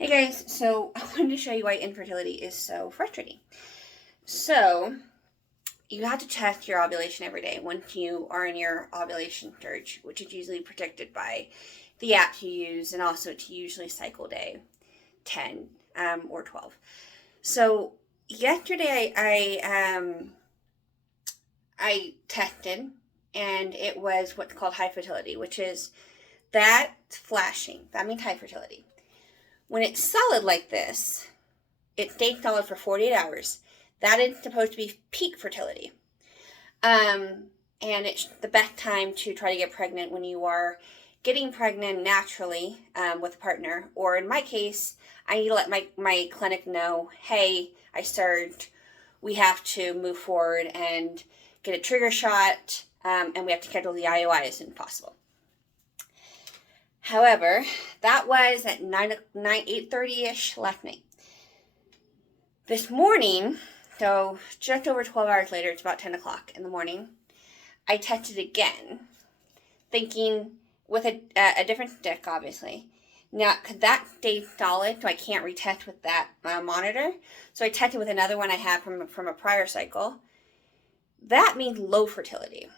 Hey guys, so I wanted to show you why infertility is so frustrating. So, you have to test your ovulation every day when you are in your ovulation surge, which is usually predicted by the app you use and also to usually cycle day 10 or 12. So, yesterday I tested and it was what's called high fertility, which is that flashing. That means high fertility. When it's solid like this, it stays solid for 48 hours. That is supposed to be peak fertility. And it's the best time to try to get pregnant when you are getting pregnant naturally with a partner. Or in my case, I need to let my clinic know, hey, I surged. We have to move forward and get a trigger shot, and we have to schedule the IUI as soon as possible. However, that was at 8:30ish last night. This morning, so just over 12 hours later, it's about 10 o'clock in the morning, I tested again, thinking with a different stick, obviously. Now, could that stay solid so I can't retest with that monitor? So I tested with another one I had from a prior cycle. That means low fertility.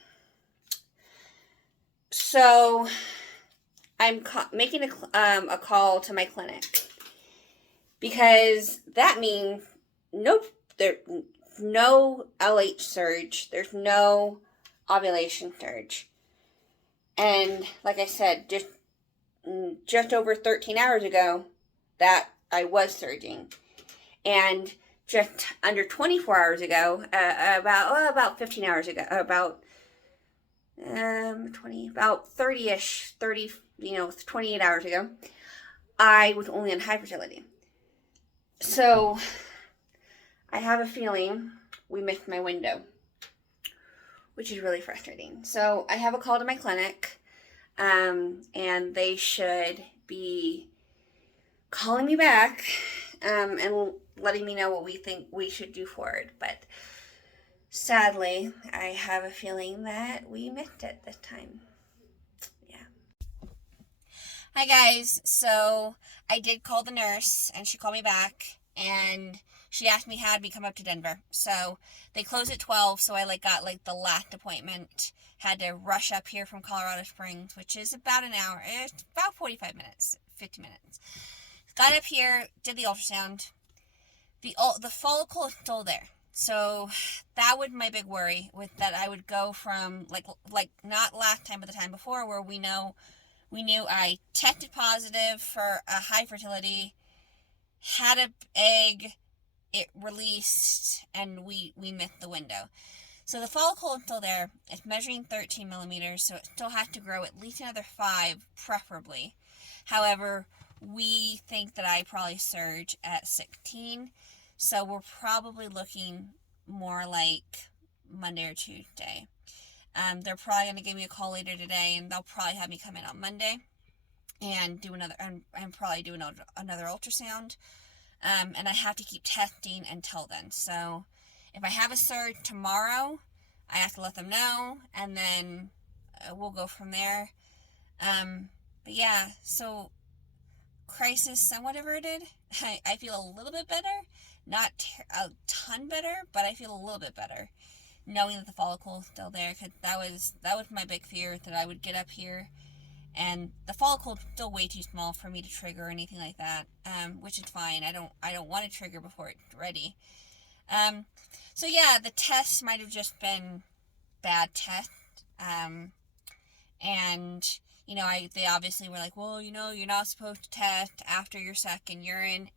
So I'm making a call to my clinic because that means there's no LH surge, there's no ovulation surge, and like I said, just over 13 hours ago, that I was surging, and just under 24 hours ago, about 15 hours ago, about 30-ish, 28 hours ago, I was only in high fertility. So I have a feeling we missed my window, which is really frustrating. So I have a call to my clinic, and they should be calling me back and letting me know what we think we should do forward. But sadly, I have a feeling that we missed it this time. Hi guys, so I did call the nurse and she called me back and she asked me had me come up to Denver. So they close at 12, so I got the last appointment. Had to rush up here from Colorado Springs, which is about an hour. It's about 45 minutes, 50 minutes. Got up here, did the ultrasound. The follicle is still there. So that would my big worry with that. I would go from not last time but the time before where we knew I tested positive for a high fertility, had an egg, it released, and we missed the window. So the follicle is still there. It's measuring 13 millimeters, so it still has to grow at least another 5, preferably. However, we think that I probably surge at 16, so we're probably looking more like Monday or Tuesday. They're probably going to give me a call later today, and they'll probably have me come in on Monday and do another, and probably do another ultrasound. And I have to keep testing until then. So if I have a surge tomorrow, I have to let them know, and then we'll go from there. But yeah, so crisis somewhat averted. I feel a little bit better, not a ton better, but I feel a little bit better, knowing that the follicle is still there, because that was my big fear, that I would get up here and the follicle is still way too small for me to trigger or anything like that, which is fine. I don't want to trigger before it's ready. So yeah, the tests might have just been bad tests, and they obviously were like, well, you're not supposed to test after your second urine,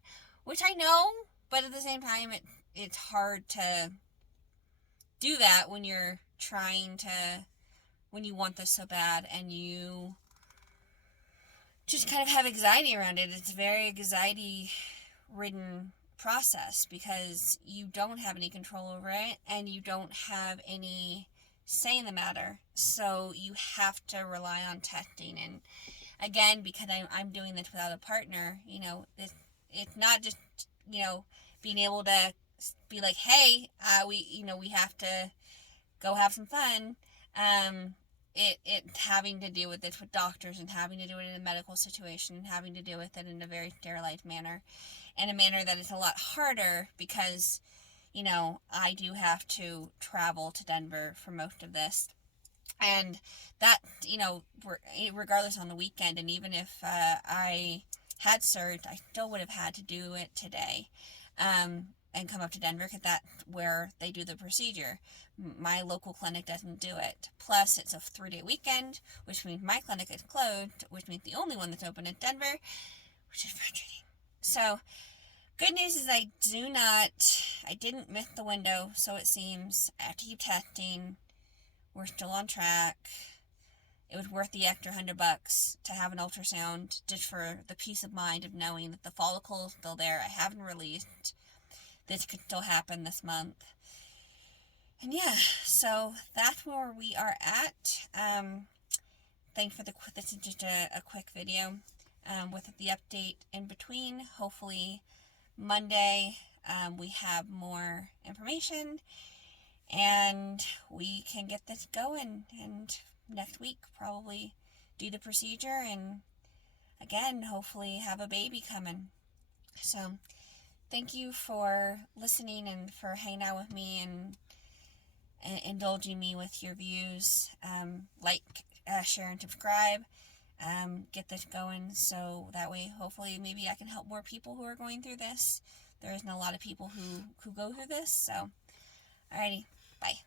which I know, but at the same time, it's hard to do that when you're when you want this so bad and you just kind of have anxiety around it. It's a very anxiety ridden process because you don't have any control over it and you don't have any say in the matter. So you have to rely on testing. And again, because I'm doing this without a partner, it's not just, being able to be like, hey, we have to go have some fun. it having to do with it with doctors, and having to do it in a medical situation, and having to do with it in a very sterilized manner, and a manner that is a lot harder because, I do have to travel to Denver for most of this. And that, regardless on the weekend, and even if I had served, I still would have had to do it today, and come up to Denver, because that's where they do the procedure. My local clinic doesn't do it. Plus, it's a 3-day weekend, which means my clinic is closed, which means the only one that's open is Denver, which is frustrating. So, good news is I didn't miss the window, so it seems. I have to keep testing. We're still on track. It was worth the extra $100 to have an ultrasound, just for the peace of mind of knowing that the follicle is still there. I haven't released. This could still happen this month. And yeah, so that's where we are at. Thanks for this is just a quick video with the update in between. Hopefully Monday we have more information and we can get this going, and next week probably do the procedure, and again hopefully have a baby coming. So thank you for listening and for hanging out with me and indulging me with your views. Like, share, and subscribe. Get this going, so that way hopefully maybe I can help more people who are going through this. There isn't a lot of people who go through this. So alrighty, bye.